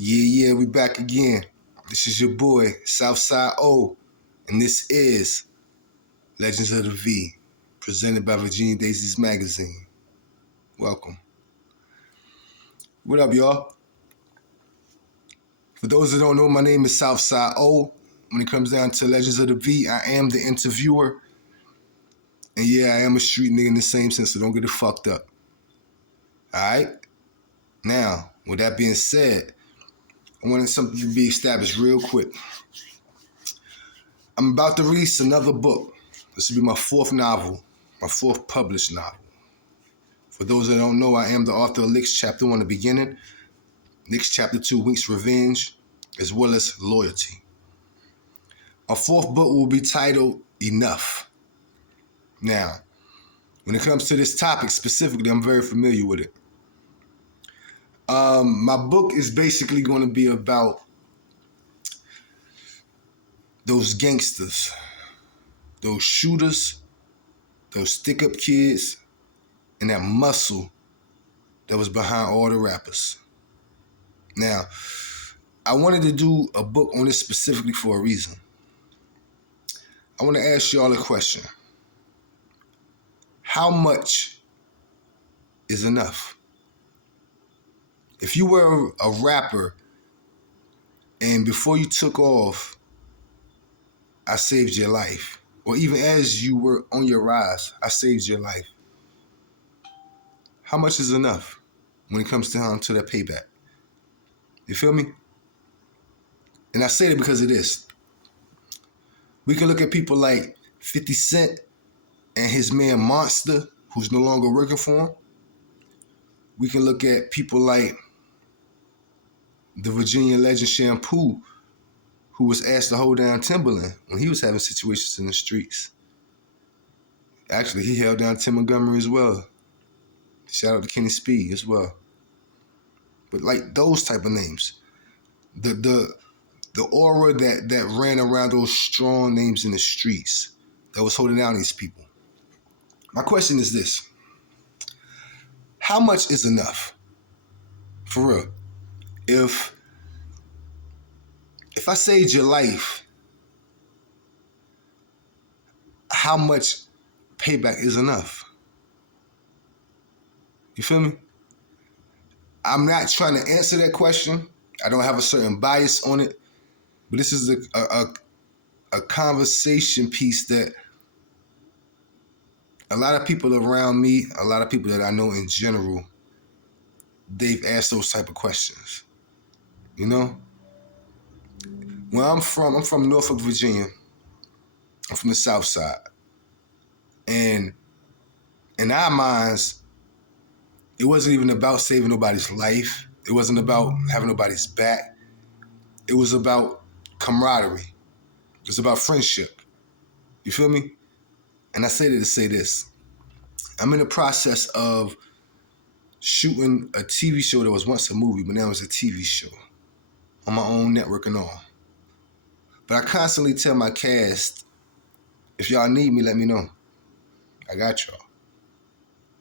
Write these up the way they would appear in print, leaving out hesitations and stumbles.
Yeah, we back again. This is your boy, Southside O, and this is Legends of the V, presented by Virginia Daisies magazine. Welcome. What up, y'all? For those that don't know, my name is Southside O. When it comes down to Legends of the V, I am the interviewer. And yeah, I am a street nigga in the same sense, so don't get it fucked up. Alright? Now, with that being said, I wanted something to be established real quick. I'm about to release another book. This will be my fourth novel, my fourth published novel. For those that don't know, I am the author of Lick's Chapter 1, The Beginning, Lick's Chapter 2, Wink's Revenge, as well as Loyalty. My fourth book will be titled Enough. Now, when it comes to this topic specifically, I'm very familiar with it. My book is basically going to be about those gangsters, those shooters, those stick-up kids, and that muscle that was behind all the rappers. Now, I wanted to do a book on this specifically for a reason. I want to ask y'all a question. How much is enough? If you were a rapper and before you took off, I saved your life, or even as you were on your rise, I saved your life, how much is enough when it comes down to that payback? You feel me? And I say that because of this. We can look at people like 50 Cent and his man Monster, who's no longer working for him. We can look at people like the Virginia legend Shampoo, who was asked to hold down Timberland when he was having situations in the streets. Actually, he held down Tim Montgomery as well. Shout out to Kenny Speed as well. But like those type of names, the aura that ran around those strong names in the streets that was holding down these people. My question is this. How much is enough? For real. If I saved your life, how much payback is enough? You feel me? I'm not trying to answer that question. I don't have a certain bias on it, but this is a conversation piece that a lot of people around me, a lot of people that I know in general, they've asked those type of questions. You know? Where I'm from Norfolk, Virginia. I'm from the South Side. And in our minds, it wasn't even about saving nobody's life. It wasn't about having nobody's back. It was about camaraderie. It was about friendship. You feel me? And I say that to say this. I'm in the process of shooting a TV show that was once a movie, but now it's a TV show on my own network and all. But I constantly tell my cast, if y'all need me, let me know. I got y'all.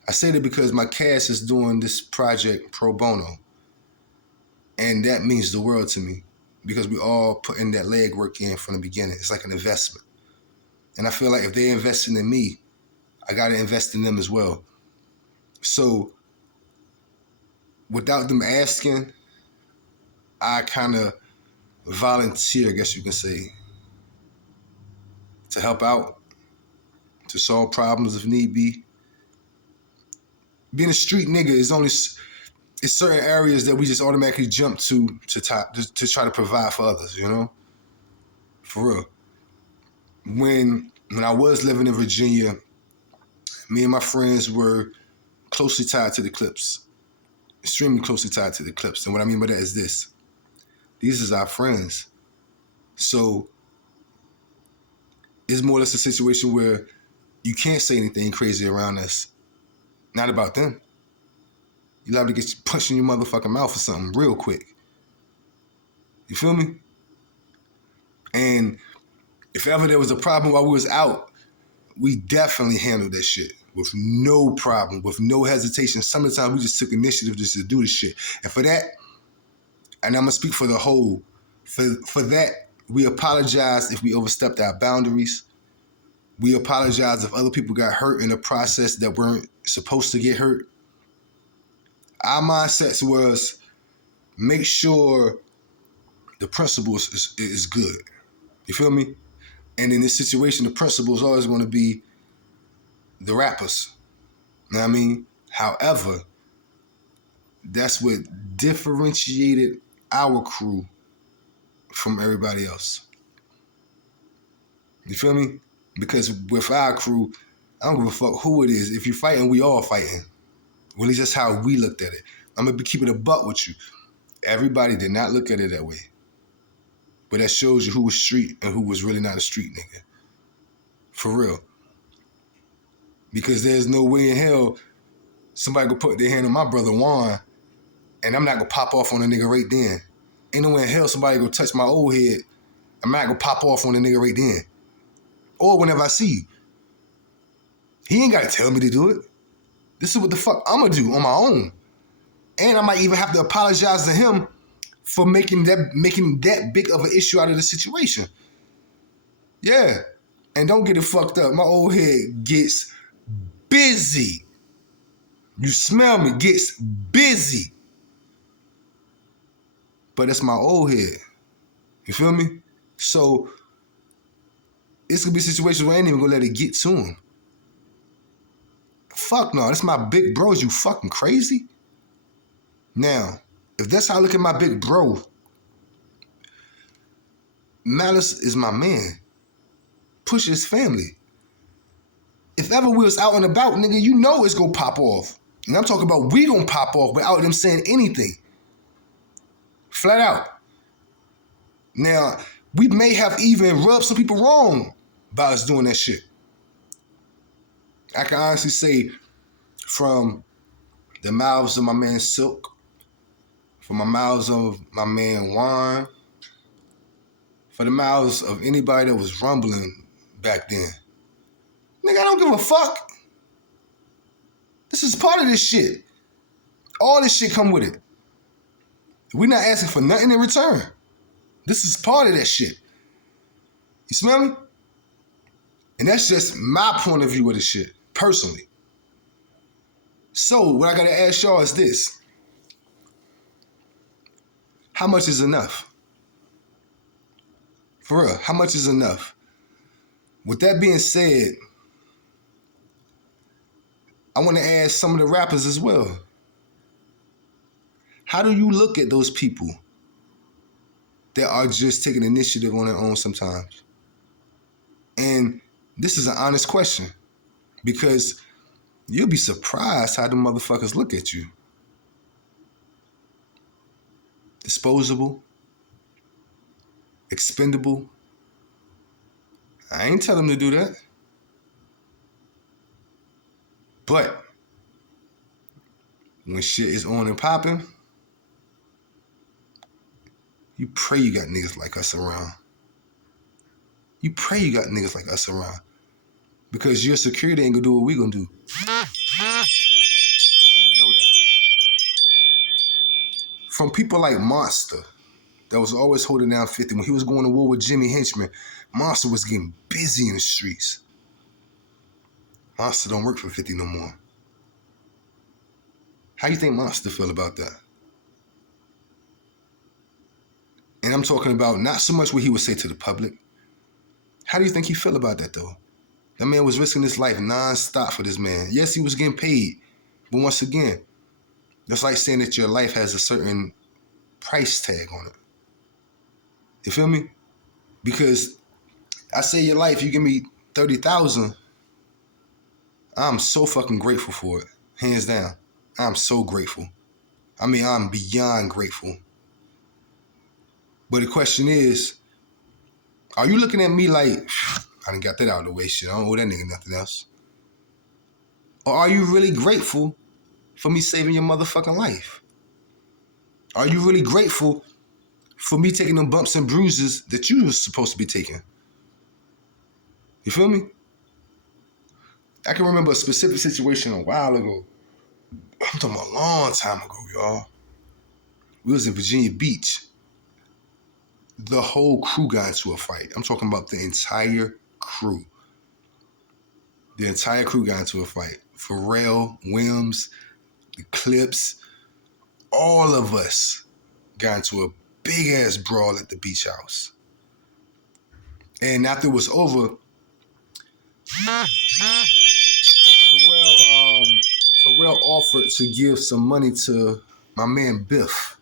I say that because my cast is doing this project pro bono. And that means the world to me because we all put in that legwork in from the beginning. It's like an investment. And I feel like if they're investing in me, I got to invest in them as well. So without them asking, I kind of volunteer, I guess you can say, to help out, to solve problems if need be. Being a street nigga is only, it's certain areas that we just automatically jump to try to provide for others, you know? For real. When I was living in Virginia, me and my friends were closely tied to the Clips. Extremely closely tied to the Clips. And what I mean by that is this. These is our friends. So it's more or less a situation where you can't say anything crazy around us. Not about them. You liable to get punched in your motherfucking mouth or something real quick. You feel me? And if ever there was a problem while we was out, we definitely handled that shit with no problem, with no hesitation. Some of the time we just took initiative just to do this shit. And for that, And I'm gonna speak for the whole. For that, we apologize if we overstepped our boundaries. We apologize if other people got hurt in the process that weren't supposed to get hurt. Our mindsets was make sure the principles is good. You feel me? And in this situation, the principle is always going to be the rappers. You know what I mean? However, that's what differentiated our crew from everybody else. You feel me? Because with our crew, I don't give a fuck who it is. If you're fighting, we all fighting. Well, at least that's how we looked at it. I'm going to be keeping a buck with you. Everybody did not look at it that way. But that shows you who was street and who was really not a street nigga. For real. Because there's no way in hell somebody could put their hand on my brother Juan and I'm not going to pop off on a nigga right then. Ain't no way in hell somebody go touch my old head. I'm not going to pop off on a nigga right then. Or whenever I see you. He ain't got to tell me to do it. This is what the fuck I'm going to do on my own. And I might even have to apologize to him for making that big of an issue out of the situation. Yeah. And don't get it fucked up. My old head gets busy. You smell me? Gets busy. But it's my old head. You feel me? So it's gonna be a situation where I ain't even gonna let it get to him. Fuck no, that's my big bro. Is you fucking crazy? Now, if that's how I look at my big bro, Malice is my man. Push his family. If ever we was out and about, nigga, you know it's gonna pop off. And I'm talking about we gonna pop off without them saying anything. Flat out. Now, we may have even rubbed some people wrong by us doing that shit. I can honestly say from the mouths of my man Silk, from the mouths of my man Juan, for the mouths of anybody that was rumbling back then. Nigga, I don't give a fuck. This is part of this shit. All this shit come with it. We're not asking for nothing in return. This is part of that shit. You smell me? And that's just my point of view of the shit, personally. So, what I gotta ask y'all is this. How much is enough? For real, how much is enough? With that being said, I want to ask some of the rappers as well. How do you look at those people that are just taking initiative on their own sometimes? And this is an honest question because you'll be surprised how the motherfuckers look at you. Disposable, expendable. I ain't tell them to do that. But when shit is on and popping, you pray you got niggas like us around. You pray you got niggas like us around. Because your security ain't gonna do what we gonna do. And you know that. From people like Monster, that was always holding down 50. When he was going to war with Jimmy Henchman, Monster was getting busy in the streets. Monster don't work for 50 no more. How you think Monster feel about that? And I'm talking about not so much what he would say to the public. How do you think he feel about that though? That man was risking his life non-stop for this man. Yes, he was getting paid. But once again, that's like saying that your life has a certain price tag on it. You feel me? Because I say your life, you give me 30,000, I'm so fucking grateful for it. Hands down. I'm so grateful. I mean, I'm beyond grateful. But the question is, are you looking at me like, I done got that out of the way, shit, I don't owe that nigga nothing else? Or are you really grateful for me saving your motherfucking life? Are you really grateful for me taking them bumps and bruises that you was supposed to be taking? You feel me? I can remember a specific situation a while ago. I'm talking about a long time ago, y'all. We was in Virginia Beach. The whole crew got into a fight. I'm talking about the entire crew. The entire crew got into a fight. Pharrell, Wims, the Clips, all of us got into a big ass brawl at the beach house. And after it was over, Pharrell offered to give some money to my man Biff.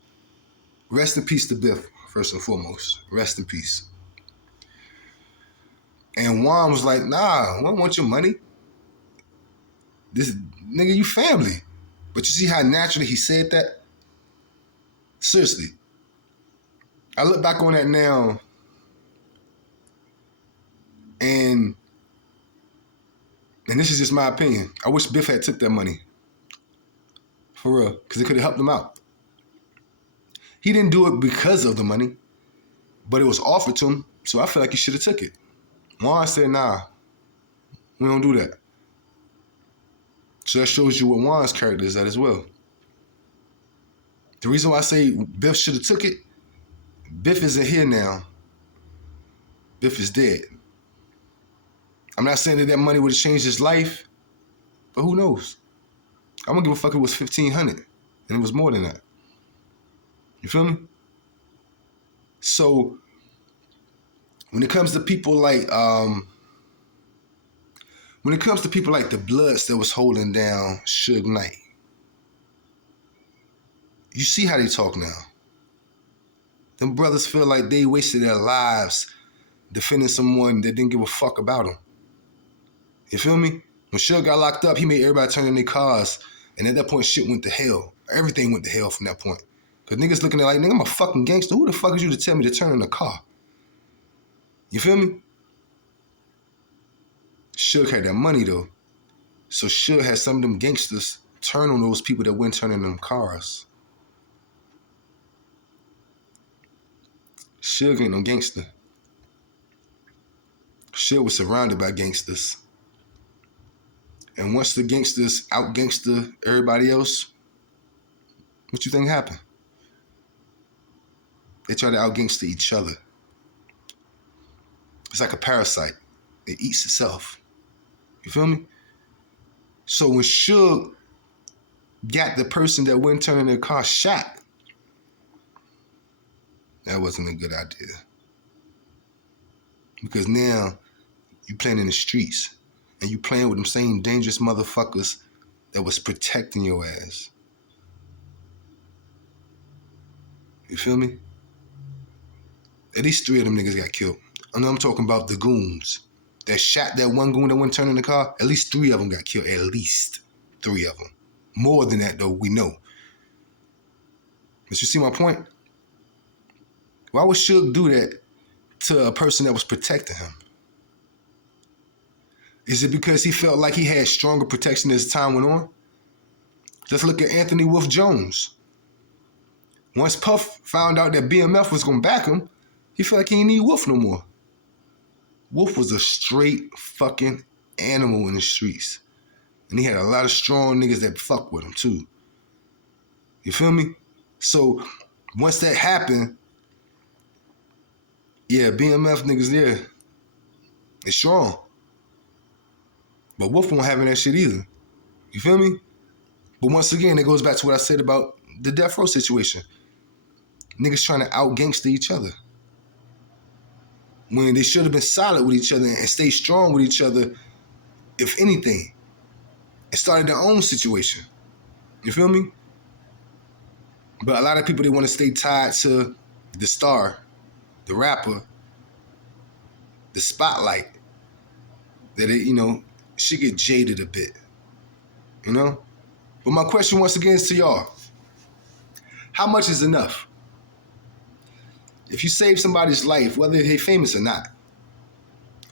Rest in peace to Biff, first and foremost. Rest in peace. And Juan was like, nah, I don't want your money. This nigga, you family. But you see how naturally he said that? Seriously. I look back on that now, and this is just my opinion. I wish Biff had took that money. For real. Because it could have helped him out. He didn't do it because of the money, but it was offered to him, so I feel like he should have took it. Juan said, nah, we don't do that. So that shows you what Juan's character is at as well. The reason why I say Biff should have took it, Biff isn't here now. Biff is dead. I'm not saying that money would have changed his life, but who knows? I don't give a fuck if it was $1,500 and it was more than that. You feel me? So when it comes to people like the Bloods that was holding down Suge Knight, you see how they talk now. Them brothers feel like they wasted their lives defending someone that didn't give a fuck about them. You feel me? When Suge got locked up, he made everybody turn in their cars, and at that point, shit went to hell. Everything went to hell from that point. Because niggas looking at like, nigga, I'm a fucking gangster. Who the fuck is you to tell me to turn in a car? You feel me? Suge had that money, though. So Suge had some of them gangsters turn on those people that went turning them cars. Suge ain't no gangster. Suge was surrounded by gangsters. And once the gangsters out-gangster everybody else, what you think happened? They try to out-gangster each other. It's like a parasite. It eats itself. You feel me? So when Suge got the person that went turning their car shot, that wasn't a good idea. Because now you playing in the streets and you playing with them same dangerous motherfuckers that was protecting your ass. You feel me? At least 3 of them niggas got killed. I know I'm talking about the goons that shot that one goon that went turning the car. At least 3 of them got killed. At least 3 of them. More than that, though, we know. But you see my point? Why would Suge do that to a person that was protecting him? Is it because he felt like he had stronger protection as time went on? Let's look at Anthony Wolf Jones. Once Puff found out that BMF was going to back him, he felt like he didn't need Wolf no more. Wolf was a straight fucking animal in the streets. And he had a lot of strong niggas that fuck with him too. You feel me? So once that happened, yeah, BMF niggas, yeah, they strong. But Wolf won't have that shit either. You feel me? But once again, it goes back to what I said about the death row situation. Niggas trying to out-gangster each other. When they should have been solid with each other and stay strong with each other, if anything, and started their own situation. You feel me? But a lot of people, they want to stay tied to the star, the rapper, the spotlight, that it, should get jaded a bit. You know? But my question once again is to y'all. How much is enough? If you save somebody's life, whether they're famous or not,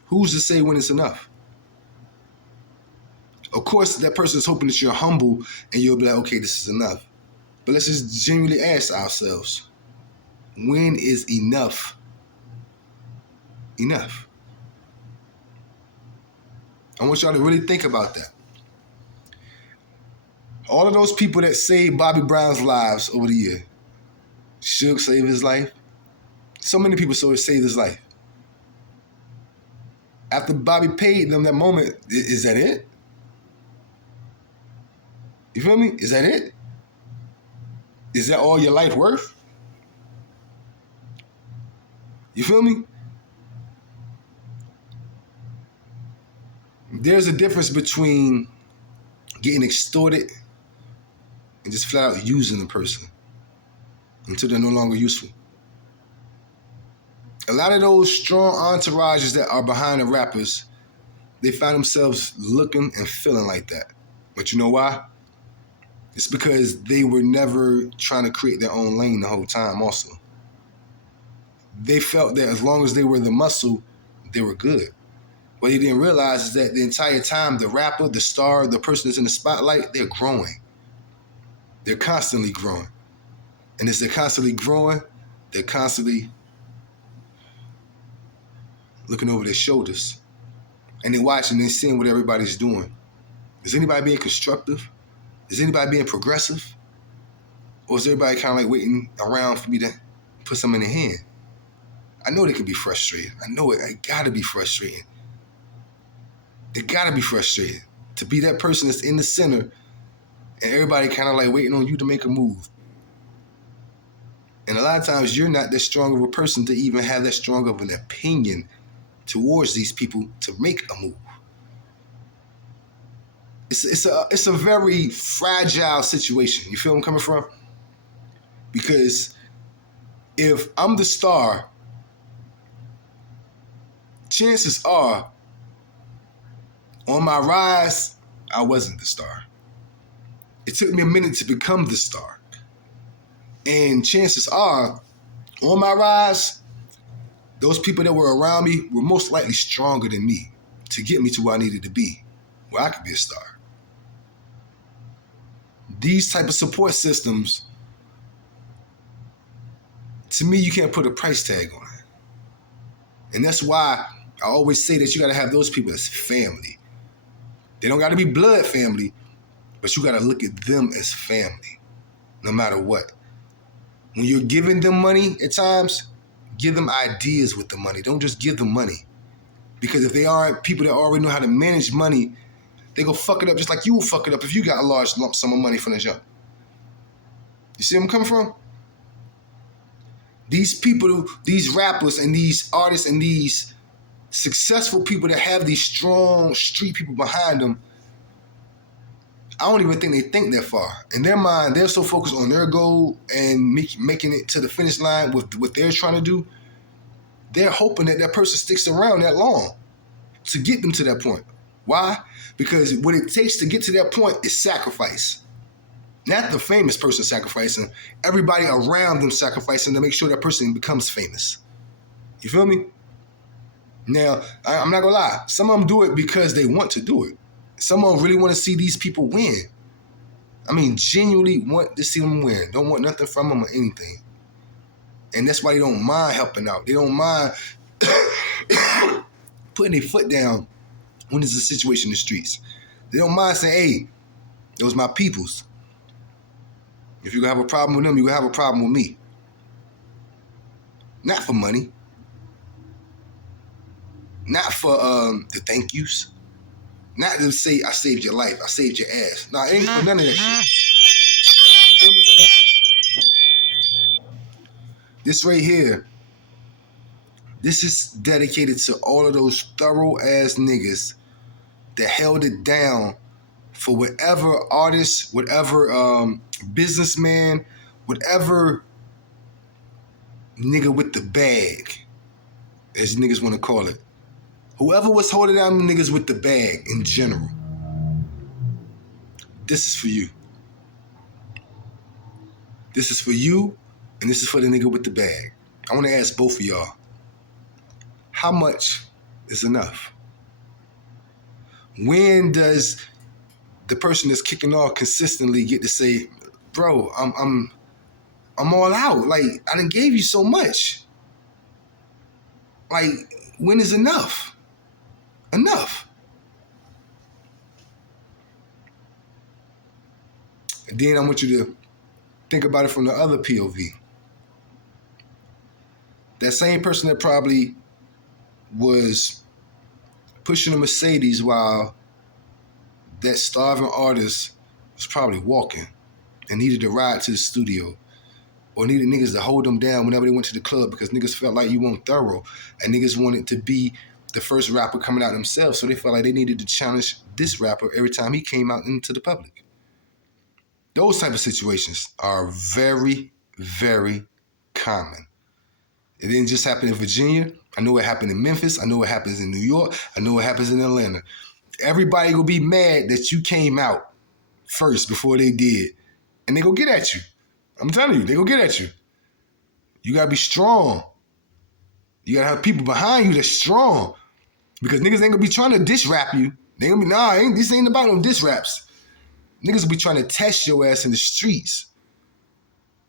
who's to say when it's enough? Of course, that person is hoping that you're humble and you'll be like, okay, this is enough. But let's just genuinely ask ourselves, when is enough enough? I want y'all to really think about that. All of those people that saved Bobby Brown's lives over the year, Suge saved his life. So many people saved his life. After Bobby paid them that moment, is that it? You feel me? Is that it? Is that all your life worth? You feel me? There's a difference between getting extorted and just flat out using the person until they're no longer useful. A lot of those strong entourages that are behind the rappers, they find themselves looking and feeling like that. But you know why? It's because they were never trying to create their own lane the whole time also. They felt that as long as they were the muscle, they were good. What they didn't realize is that the entire time, the rapper, the star, the person that's in the spotlight, they're growing. They're constantly growing. And as they're constantly growing, they're constantly looking over their shoulders. And they're watching and seeing what everybody's doing. Is anybody being constructive? Is anybody being progressive? Or is everybody kind of like waiting around for me to put something in their hand? I know they can be frustrated. I know it. It gotta be frustrating. It gotta be frustrating to be that person that's in the center and everybody kind of like waiting on you to make a move. And a lot of times you're not that strong of a person to even have that strong of an opinion towards these people to make a move. It's a very fragile situation. You feel where I'm coming from? Because if I'm the star, chances are on my rise, I wasn't the star. It took me a minute to become the star. And chances are, on my rise, those people that were around me were most likely stronger than me to get me to where I needed to be, where I could be a star. These type of support systems, to me, you can't put a price tag on it. And that's why I always say that you gotta have those people as family. They don't gotta be blood family, but you gotta look at them as family, no matter what. When you're giving them money at times, give them ideas with the money. Don't just give them money. Because if they aren't people that already know how to manage money, they go fuck it up just like you will fuck it up if you got a large lump sum of money from the jump. You see where I'm coming from? These people, these rappers and these artists and these successful people that have these strong street people behind them, I don't even think they think that far. In their mind, they're so focused on their goal and making it to the finish line with what they're trying to do. They're hoping that that person sticks around that long to get them to that point. Why? Because what it takes to get to that point is sacrifice. Not the famous person sacrificing, everybody around them sacrificing to make sure that person becomes famous. You feel me? Now, I'm not gonna lie. Some of them do it because they want to do it. Some of them really want to see these people win. I mean, genuinely want to see them win. Don't want nothing from them or anything. And that's why they don't mind helping out. They don't mind putting their foot down when there's a situation in the streets. They don't mind saying, hey, those my peoples. If you're going to have a problem with them, you're going to have a problem with me. Not for money. Not for the thank yous. Not to say, I saved your life, I saved your ass. Nah, it ain't for none of that shit. This right here, this is dedicated to all of those thorough ass niggas that held it down for whatever artist, whatever businessman, whatever nigga with the bag, as niggas want to call it. Whoever was holding down the niggas with the bag in general. This is for you. This is for you, and this is for the nigga with the bag. I want to ask both of y'all, how much is enough? When does the person that's kicking off consistently get to say, bro, I'm all out. Like, I done gave you so much. Like, when is enough? Enough. And then I want you to think about it from the other POV. that same person that probably was pushing a Mercedes while that starving artist was probably walking and needed a ride to the studio, or needed niggas to hold them down whenever they went to the club because niggas felt like you weren't thorough, and niggas wanted to be the first rapper coming out themselves, so they felt like they needed to challenge this rapper every time he came out into the public. Those type of situations are very, very common. It didn't just happen in Virginia. I know it happened in Memphis. I know it happens in New York. I know it happens in Atlanta. Everybody will be mad that you came out first before they did, and they go get at you. I'm telling you, they go get at you. You gotta be strong. You gotta have people behind you that's strong, because niggas ain't gonna be trying to diss rap you. They gonna be, this ain't about no diss raps. Niggas will be trying to test your ass in the streets.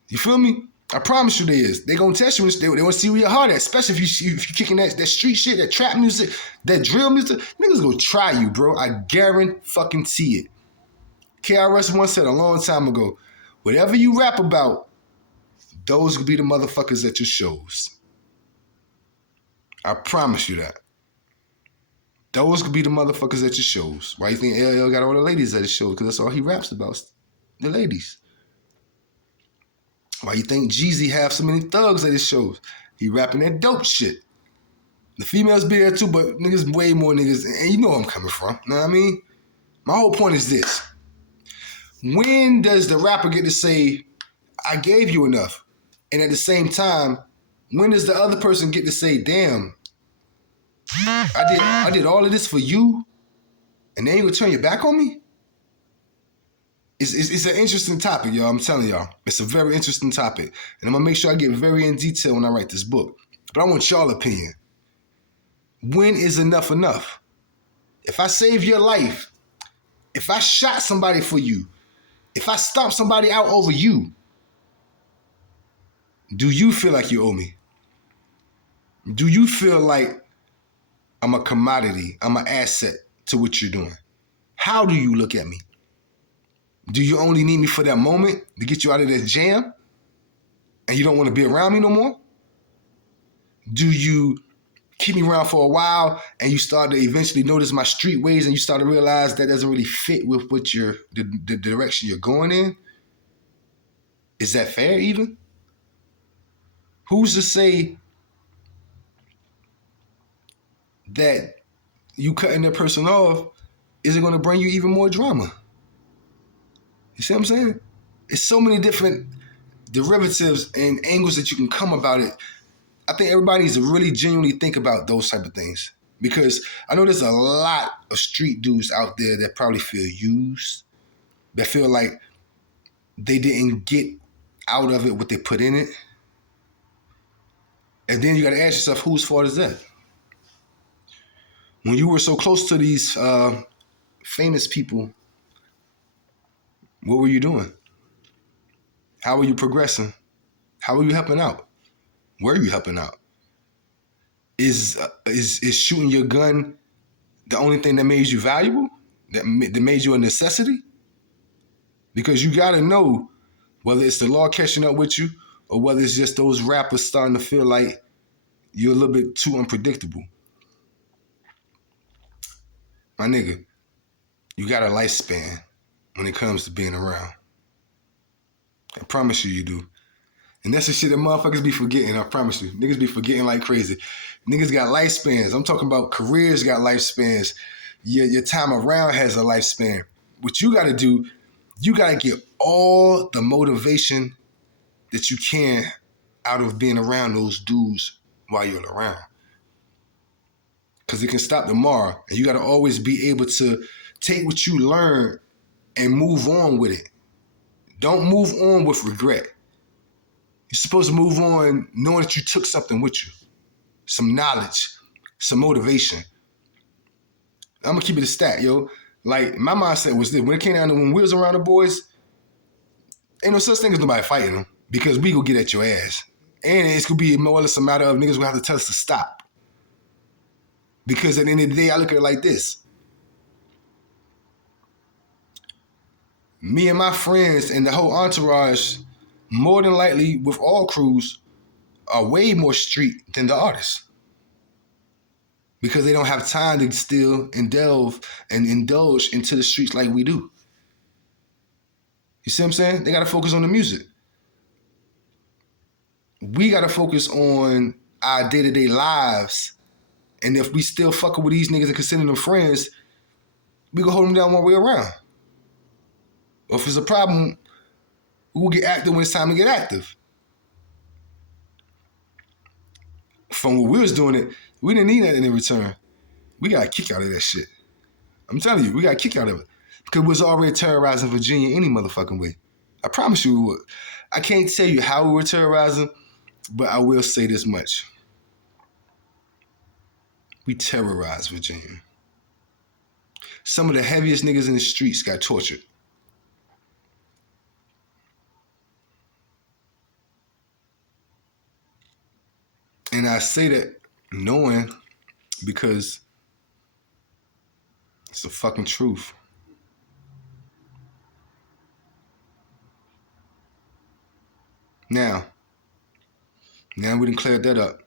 You feel me? I promise you they is. They gonna test you. They want to see where your heart at, especially if you kicking that street shit, that trap music, that drill music. Niggas gonna try you, bro. I guarantee it. KRS once said a long time ago, whatever you rap about, those could be the motherfuckers at your shows. I promise you that. Those could be the motherfuckers at your shows. Why you think LL got all the ladies at his shows? Because that's all he raps about, the ladies. Why you think Jeezy have so many thugs at his shows? He rapping that dope shit. The females be there too, but niggas, way more niggas, and you know where I'm coming from. Know what I mean? My whole point is this. When does the rapper get to say, I gave you enough? And at the same time, when does the other person get to say, damn, I did all of this for you, and then you gonna turn your back on me? It's an interesting topic, y'all. I'm telling y'all. It's a very interesting topic. And I'm gonna make sure I get very in detail when I write this book. But I want y'all opinion. When is enough enough? If I save your life, if I shot somebody for you, if I stomp somebody out over you, do you feel like you owe me? Do you feel like I'm a commodity, I'm an asset to what you're doing? How do you look at me? Do you only need me for that moment to get you out of that jam and you don't want to be around me no more? Do you keep me around for a while and you start to eventually notice my street ways and you start to realize that doesn't really fit with what the direction you're going in? Is that fair even? Who's to say that you cutting that person off isn't going to bring you even more drama? You see what I'm saying? It's so many different derivatives and angles that you can come about it. I think everybody needs to really genuinely think about those type of things, because I know there's a lot of street dudes out there that probably feel used, that feel like they didn't get out of it what they put in it. And then you got to ask yourself, whose fault is that? When you were so close to these famous people, what were you doing? How were you progressing? How were you helping out? Were you helping out? Is shooting your gun the only thing that made you valuable? That made you a necessity? Because you got to know whether it's the law catching up with you or whether it's just those rappers starting to feel like you're a little bit too unpredictable. My nigga, you got a lifespan when it comes to being around. I promise you do. And that's the shit that motherfuckers be forgetting, I promise you. Niggas be forgetting like crazy. Niggas got lifespans. I'm talking about careers got lifespans. Your time around has a lifespan. What you got to do, you got to get all the motivation that you can out of being around those dudes while you're around. Because it can stop tomorrow. And you got to always be able to take what you learn and move on with it. Don't move on with regret. You're supposed to move on knowing that you took something with you. Some knowledge, some motivation. I'm going to keep it a stat, yo. Like, my mindset was this. When it came down to when we was around the boys, ain't no such thing as nobody fighting them, because we go get at your ass. And it's going to be more or less a matter of niggas going to have to tell us to stop. Because at the end of the day, I look at it like this. Me and my friends and the whole entourage, more than likely with all crews, are way more street than the artists because they don't have time to still delve and indulge into the streets like we do. You see what I'm saying? They got to focus on the music. We got to focus on our day-to-day lives. And if we still fucking with these niggas and consider them friends, we can hold them down one way around. Or if it's a problem, we'll get active when it's time to get active. From when we was doing it, we didn't need that in return. We got a kick out of that shit. I'm telling you, we got a kick out of it. Because we was already terrorizing Virginia any motherfucking way. I promise you we would. I can't tell you how we were terrorizing, but I will say this much. We terrorized Virginia. Some of the heaviest niggas in the streets got tortured. And I say that knowing because it's the fucking truth. Now we done cleared that up.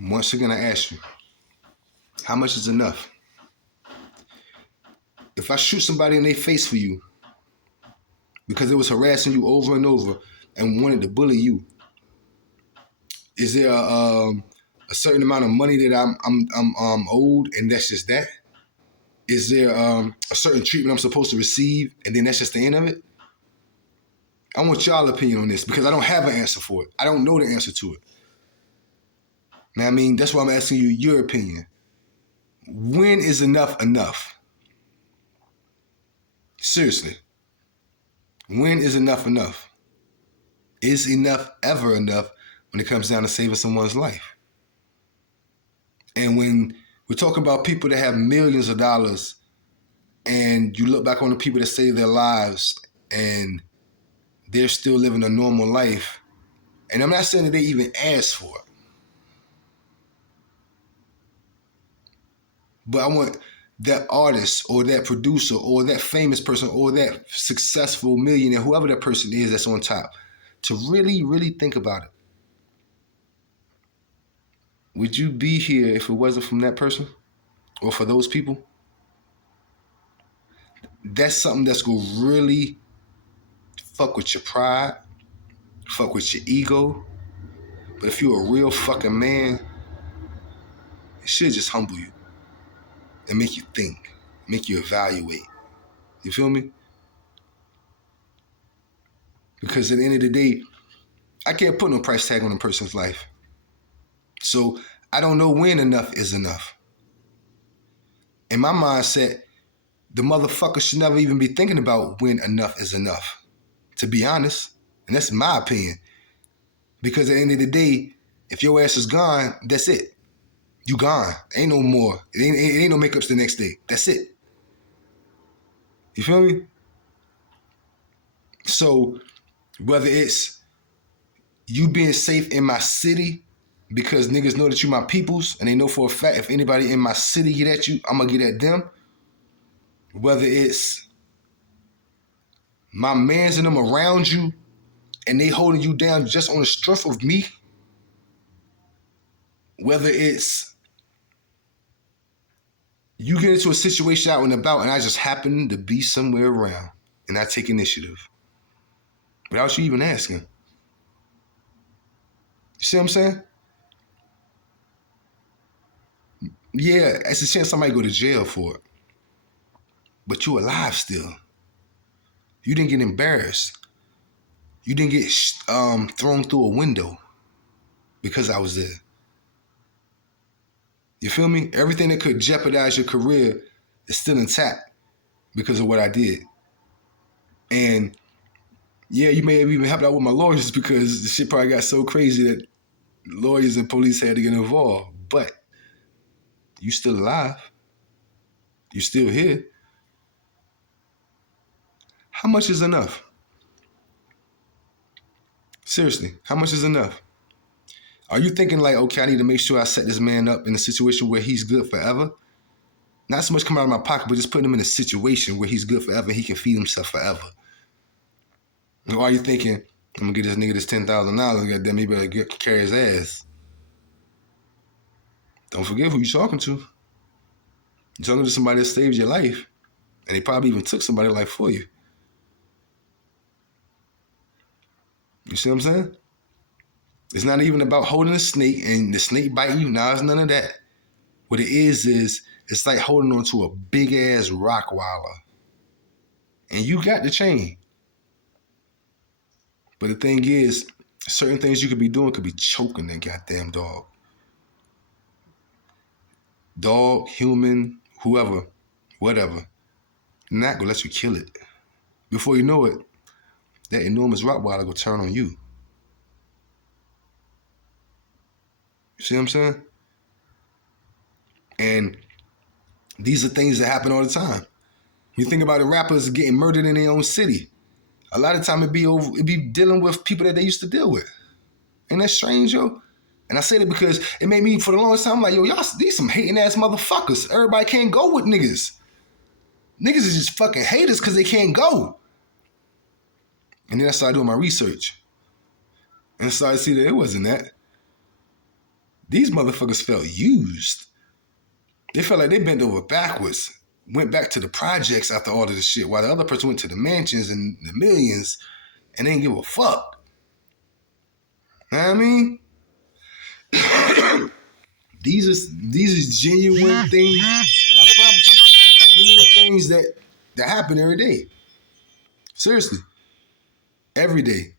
Once again, I ask you, how much is enough? If I shoot somebody in their face for you because it was harassing you over and over and wanted to bully you, is there a certain amount of money that I'm owed and that's just that? Is there a certain treatment I'm supposed to receive and then that's just the end of it? I want y'all opinion on this because I don't have an answer for it. I don't know the answer to it. Now, I mean, that's why I'm asking you your opinion. When is enough enough? Seriously. When is enough enough? Is enough ever enough when it comes down to saving someone's life? And when we're talking about people that have millions of dollars and you look back on the people that save their lives and they're still living a normal life, and I'm not saying that they even asked for it, but I want that artist or that producer or that famous person or that successful millionaire, whoever that person is that's on top, to really, really think about it. Would you be here if it wasn't from that person or for those people? That's something that's going to really fuck with your pride, fuck with your ego. But if you're a real fucking man, it should just humble you and make you think, make you evaluate. You feel me? Because at the end of the day, I can't put no price tag on a person's life. So I don't know when enough is enough. In my mindset, the motherfucker should never even be thinking about when enough is enough, to be honest. And that's my opinion. Because at the end of the day, if your ass is gone, that's it. You gone. Ain't no more. It ain't no makeups the next day. That's it. You feel me? So whether it's you being safe in my city because niggas know that you my peoples and they know for a fact if anybody in my city get at you, I'm gonna get at them. Whether it's my mans and them around you and they holding you down just on the strength of me. Whether it's you get into a situation out and about and I just happen to be somewhere around and I take initiative without you even asking. You see what I'm saying? Yeah, it's a chance somebody go to jail for it. But you alive still. You didn't get embarrassed. You didn't get thrown through a window because I was there. You feel me? Everything that could jeopardize your career is still intact because of what I did. And yeah, you may have even helped out with my lawyers because the shit probably got so crazy that lawyers and police had to get involved. But you still alive. You still here. How much is enough? Seriously, how much is enough? Are you thinking like, okay, I need to make sure I set this man up in a situation where he's good forever? Not so much come out of my pocket, but just putting him in a situation where he's good forever and he can feed himself forever. Or are you thinking, I'm gonna get this nigga this $10,000. Goddamn, he better carry his ass. Don't forget who you talking to. You're talking to somebody that saved your life, and they probably even took somebody's life for you. You see what I'm saying? It's not even about holding a snake and the snake biting you. Nah, it's none of that. What it is it's like holding on to a big ass rock waller. And you got the chain. But the thing is, certain things you could be doing could be choking that goddamn dog. Dog, human, whoever, whatever. Not gonna let you kill it. Before you know it, that enormous Rottweiler will turn on you. You see what I'm saying? And these are things that happen all the time. You think about it, rappers getting murdered in their own city. A lot of time it be dealing with people that they used to deal with. Ain't that strange, yo? And I say that because it made me, for the longest time, I'm like, yo, y'all, these some hating ass motherfuckers. Everybody can't go with niggas. Niggas is just fucking haters because they can't go. And then I started doing my research. And I started to see that it wasn't that. These motherfuckers felt used. They felt like they bent over backwards. Went back to the projects after all of this shit, while the other person went to the mansions and the millions and they didn't give a fuck. Know what I mean? These are genuine things. I promise you, genuine things that happen every day. Seriously. Every day.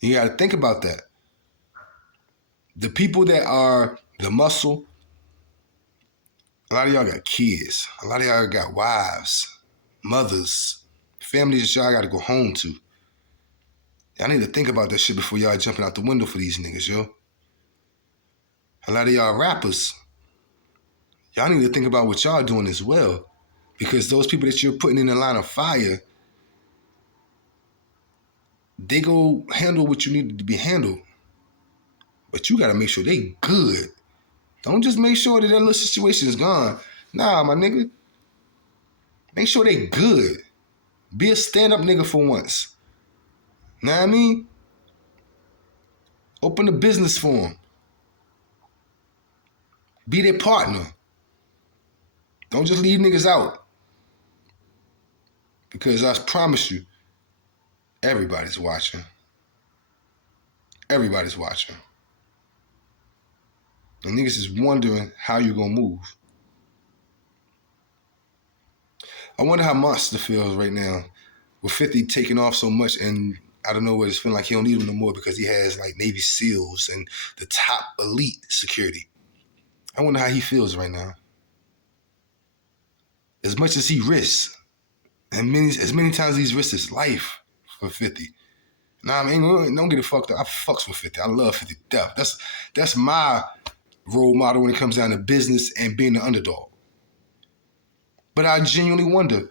You gotta think about that. The people that are the muscle, a lot of y'all got kids. A lot of y'all got wives, mothers, families that y'all gotta go home to. Y'all need to think about that shit before y'all jumping out the window for these niggas, yo. A lot of y'all rappers, y'all need to think about what y'all doing as well. Because those people that you're putting in the line of fire, they go handle what you need to be handled. But you gotta make sure they good. Don't just make sure that little situation is gone. Nah, my nigga. Make sure they good. Be a stand-up nigga for once. Know what I mean? Open a business for them. Be their partner. Don't just leave niggas out. Because I promise you, everybody's watching. Everybody's watching. And niggas is wondering how you gonna move. I wonder how Monster feels right now with 50 taking off so much, and I don't know what it's feeling like he don't need him no more because he has like Navy SEALs and the top elite security. I wonder how he feels right now. As much as he risks, and as many times he's risked his life for 50. Nah, I mean, don't get it fucked up. I fucks with 50. I love 50 to death. That's my role model when it comes down to business and being the underdog. But I genuinely wonder,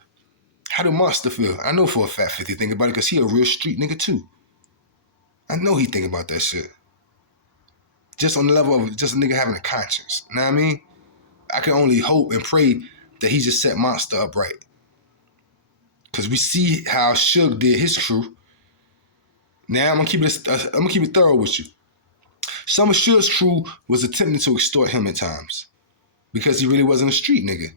how do Monster feel? I know for a fact 50 think about it because he a real street nigga too. I know he think about that shit. Just on the level of just a nigga having a conscience. Know what I mean? I can only hope and pray that he just set Monster up right. Because we see how Suge did his crew. Now I'm gonna keep it thorough with you. Some of Suge's crew was attempting to extort him at times. Because he really wasn't a street nigga.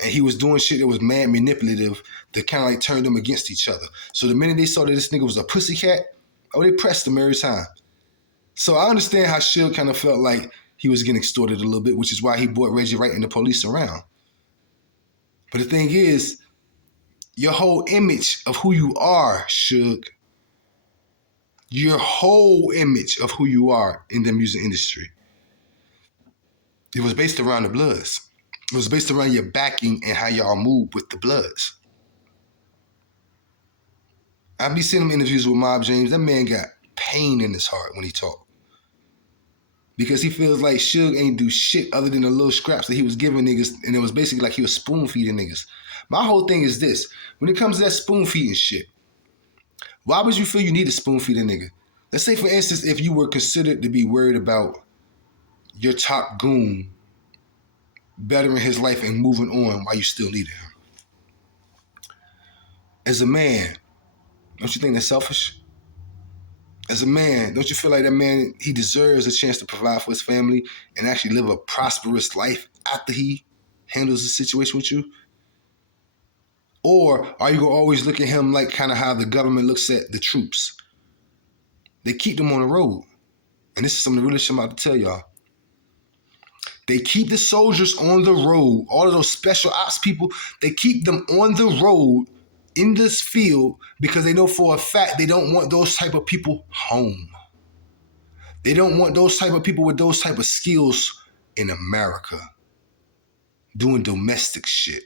And he was doing shit that was mad manipulative that kind of like turned them against each other. So the minute they saw that this nigga was a pussycat, they pressed him every time. So I understand how Suge kind of felt like he was getting extorted a little bit, which is why he brought Reggie Wright and the police around. But the thing is, your whole image of who you are, Suge, your whole image of who you are in the music industry, it was based around the Bloods. It was based around your backing and how y'all move with the Bloods. I be seeing him interviews with Mob James. That man got pain in his heart when he talked. Because he feels like Suge ain't do shit other than the little scraps that he was giving niggas, and it was basically like he was spoon feeding niggas. My whole thing is this. When it comes to that spoon feeding shit, why would you feel you need to spoon feed a nigga? Let's say, for instance, if you were considered to be worried about your top goon bettering his life and moving on while you still needed him. As a man, don't you think that's selfish? As a man, don't you feel like that man, he deserves a chance to provide for his family and actually live a prosperous life after he handles the situation with you? Or are you going to always look at him like kind of how the government looks at the troops? They keep them on the road. And this is some of the real shit I'm about to tell y'all. They keep the soldiers on the road. All of those special ops people, they keep them on the road in this field because they know for a fact they don't want those type of people home. They don't want those type of people with those type of skills in America doing domestic shit.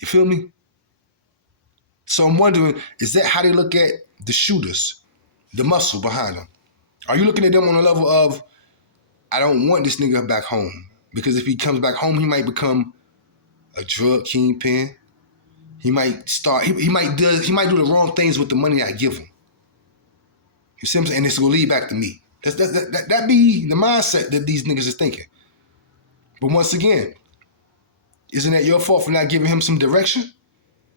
You feel me? So I'm wondering, is that how they look at the shooters, the muscle behind them? Are you looking at them on a level of, I don't want this nigga back home, because if he comes back home, he might become a drug kingpin. He might start. He might do the wrong things with the money I give him. You see what I'm saying? And it's gonna lead back to me. That be the mindset that these niggas is thinking. But once again, isn't that your fault for not giving him some direction?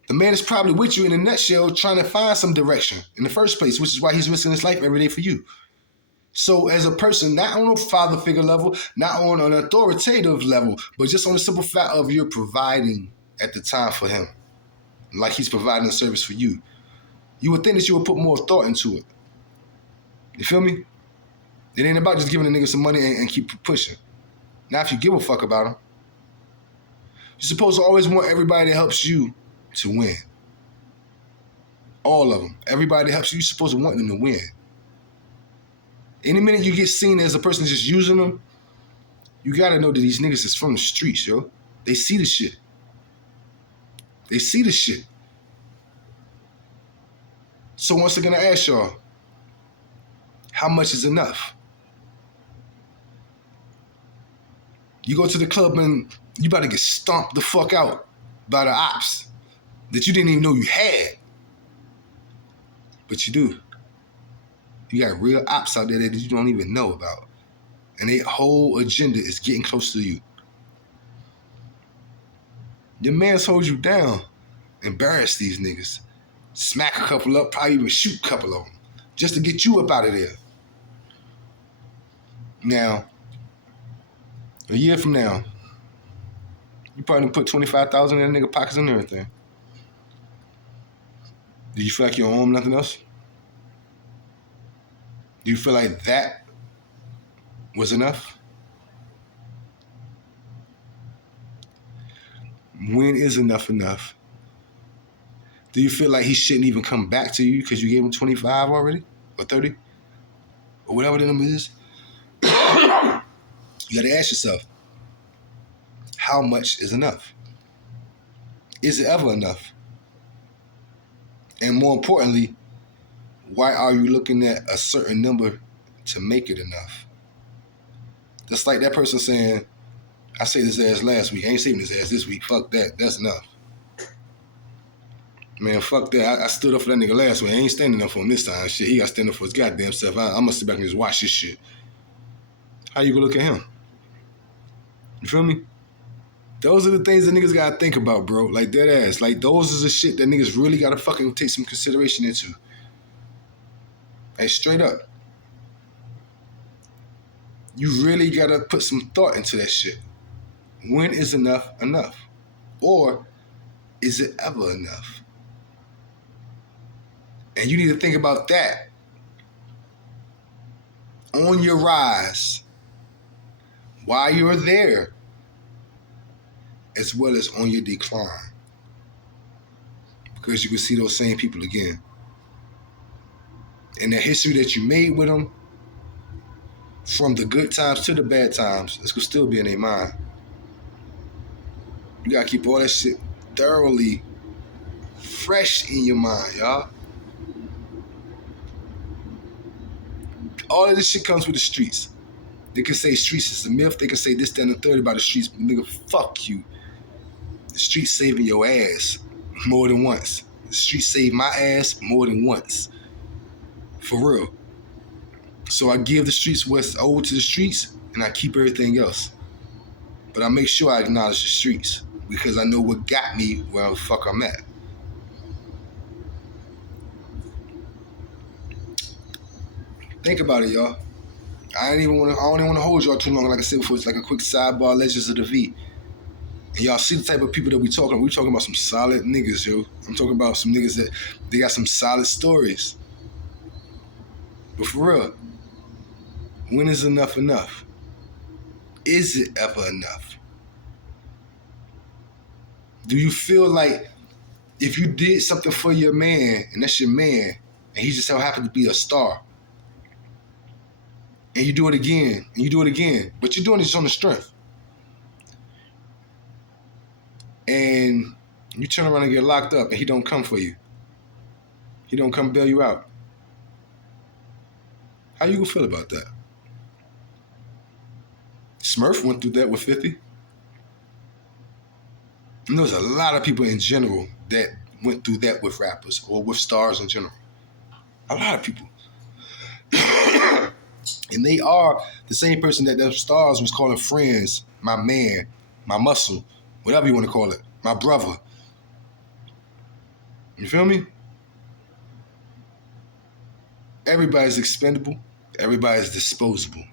The man is probably with you in a nutshell, trying to find some direction in the first place, which is why he's risking his life every day for you. So as a person, not on a father figure level, not on an authoritative level, but just on the simple fact of you're providing at the time for him, like he's providing a service for you, you would think that you would put more thought into it. You feel me? It ain't about just giving a nigga some money and keep pushing. Now, if you give a fuck about him, you're supposed to always want everybody that helps you to win. All of them. Everybody that helps you, you're supposed to want them to win. Any minute you get seen as a person just using them, you gotta know that these niggas is from the streets, yo. They see the shit. They see the shit. So once again, I ask y'all, how much is enough? You go to the club and you about to get stomped the fuck out by the ops that you didn't even know you had. But you do. You got real ops out there that you don't even know about. And their whole agenda is getting close to you. Your mans hold you down. Embarrass these niggas. Smack a couple up, probably even shoot a couple of them. Just to get you up out of there. Now, a year from now, you probably put $25,000 in that nigga pockets and everything. Do you feel like you don't own nothing else? Do you feel like that was enough? When is enough enough? Do you feel like he shouldn't even come back to you because you gave him 25 already? Or 30? Or whatever the number is? You gotta ask yourself, how much is enough? Is it ever enough? And more importantly, why are you looking at a certain number to make it enough? Just like that person saying, I saved his ass last week, I ain't saving his ass this week, fuck that, that's enough. Man, fuck that, I stood up for that nigga last week, I ain't standing up for him this time, shit, he got to stand up for his goddamn self, I must sit back and just watch this shit. How you gonna look at him? You feel me? Those are the things that niggas gotta think about, bro. Like, dead ass. Like, those is the shit that niggas really gotta fucking take some consideration into. Like, straight up. You really gotta put some thought into that shit. When is enough enough? Or is it ever enough? And you need to think about that on your rise, while you're there, as well as on your decline. Because you can see those same people again. And the history that you made with them, from the good times to the bad times, it's gonna still be in their mind. You gotta keep all that shit thoroughly fresh in your mind, y'all. All of this shit comes with the streets. They can say streets is a myth. They can say this, that, and the third about the streets. But nigga, fuck you. The streets saving your ass more than once. The streets saved my ass more than once. For real. So I give the streets what's owed to the streets, and I keep everything else. But I make sure I acknowledge the streets, because I know what got me where the fuck I'm at. Think about it, y'all. I don't even want to hold y'all too long. Like I said before, it's like a quick sidebar. Legends of the V. And y'all see the type of people that we talking. We talking about some solid niggas, yo. I'm talking about some niggas that they got some solid stories. But for real, when is enough enough? Is it ever enough? Do you feel like if you did something for your man, and that's your man, and he just so happened to be a star, and you do it again, and you do it again, but you're doing this on the strength, and you turn around and get locked up, and he don't come for you, he don't come bail you out, how you gonna feel about that? Smurf went through that with 50. And there's a lot of people in general that went through that with rappers or with stars in general. A lot of people. And they are the same person that those stars was calling friends, my man, my muscle, whatever you want to call it, my brother. You feel me? Everybody's expendable. Everybody's disposable.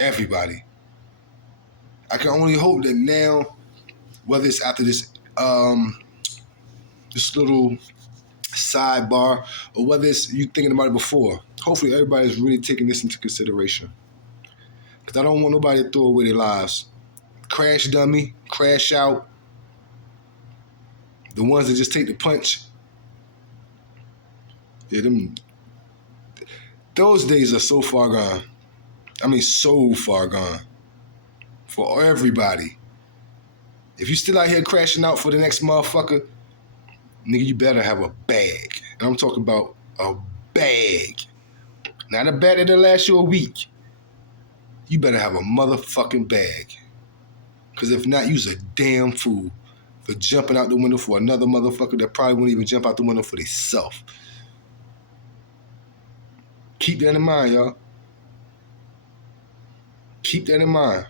Everybody. I can only hope that now, whether it's after this this little sidebar, or whether it's you thinking about it before, hopefully everybody's really taking this into consideration. Because I don't want nobody to throw away their lives. Crash dummy, crash out. The ones that just take the punch. Yeah, those days are so far gone. I mean, so far gone. For everybody. If you still out here crashing out for the next motherfucker, nigga, you better have a bag. And I'm talking about a bag. Not a bag that'll last you a week. You better have a motherfucking bag. Because if not, you's a damn fool for jumping out the window for another motherfucker that probably wouldn't even jump out the window for themselves. Keep that in mind, y'all. Keep that in mind.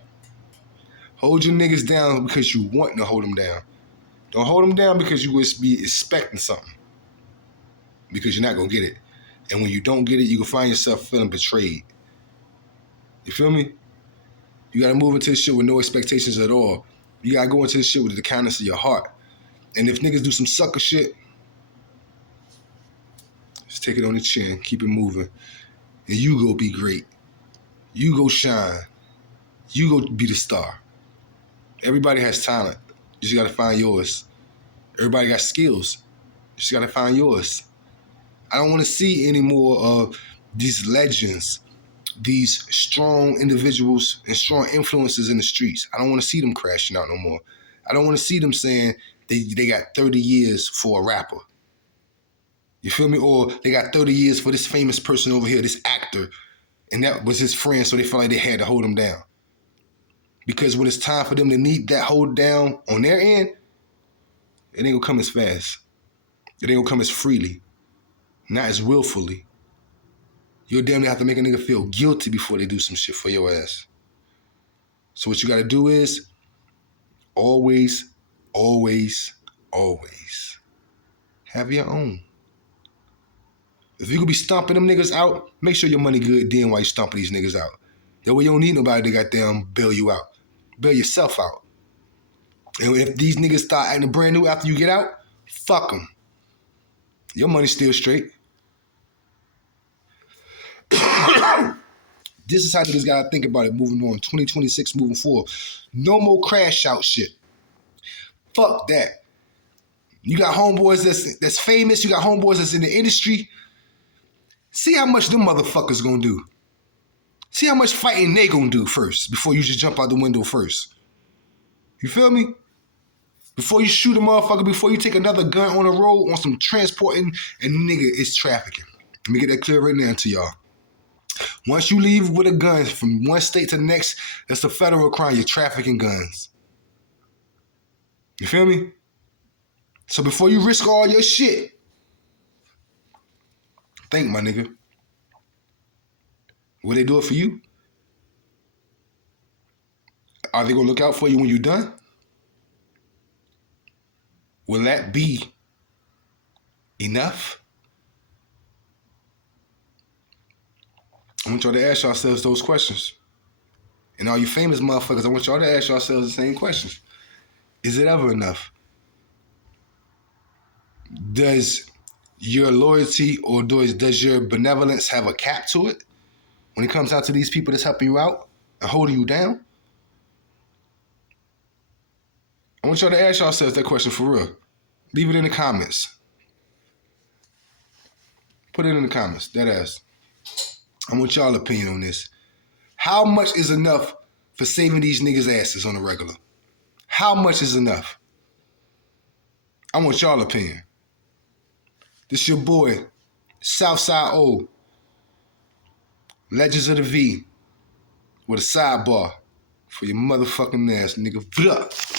Hold your niggas down because you want to hold them down. Don't hold them down because you would be expecting something. Because you're not going to get it. And when you don't get it, you can find yourself feeling betrayed. You feel me? You got to move into this shit with no expectations at all. You got to go into this shit with the kindness of your heart. And if niggas do some sucker shit, just take it on the chin. Keep it moving. And you go be great. You go shine. You go be the star. Everybody has talent. You just got to find yours. Everybody got skills. You just got to find yours. I don't want to see any more of these legends, these strong individuals and strong influences in the streets. I don't want to see them crashing out no more. I don't want to see them saying they got 30 years for a rapper. You feel me? Or they got 30 years for this famous person over here, this actor, and that was his friend, so they felt like they had to hold him down. Because when it's time for them to need that hold down on their end, it ain't gonna come as fast. It ain't gonna come as freely. Not as willfully. You'll damn near have to make a nigga feel guilty before they do some shit for your ass. So what you gotta do is always, always, always have your own. If you could be stomping them niggas out, make sure your money good then while you stomping these niggas out. That way you don't need nobody to goddamn bail you out. Bail yourself out. And if these niggas start acting brand new after you get out, fuck them. Your money's still straight. This is how niggas gotta think about it moving on. 2026 moving forward. No more crash out shit. Fuck that. You got homeboys that's famous. You got homeboys that's in the industry. See how much them motherfuckers gonna do. See how much fighting they gonna do first before you just jump out the window first. You feel me? Before you shoot a motherfucker, before you take another gun on the road on some transporting, and nigga, it's trafficking. Let me get that clear right now to y'all. Once you leave with a gun from one state to the next, that's a federal crime. You're trafficking guns. You feel me? So before you risk all your shit, think, my nigga. Will they do it for you? Are they gonna look out for you when you're done? Will that be enough? I want y'all to ask yourselves those questions. And all you famous motherfuckers, I want y'all to ask yourselves the same questions. Is it ever enough? Does your loyalty or does your benevolence have a cap to it when it comes out to these people that's helping you out and holding you down? I want y'all to ask yourselves that question for real. Leave it in the comments. Put it in the comments, that ass. I want y'all opinion on this. How much is enough for saving these niggas' asses on the regular? How much is enough? I want y'all opinion. This your boy, Southside O, Legends of the V, with a sidebar for your motherfucking ass, nigga.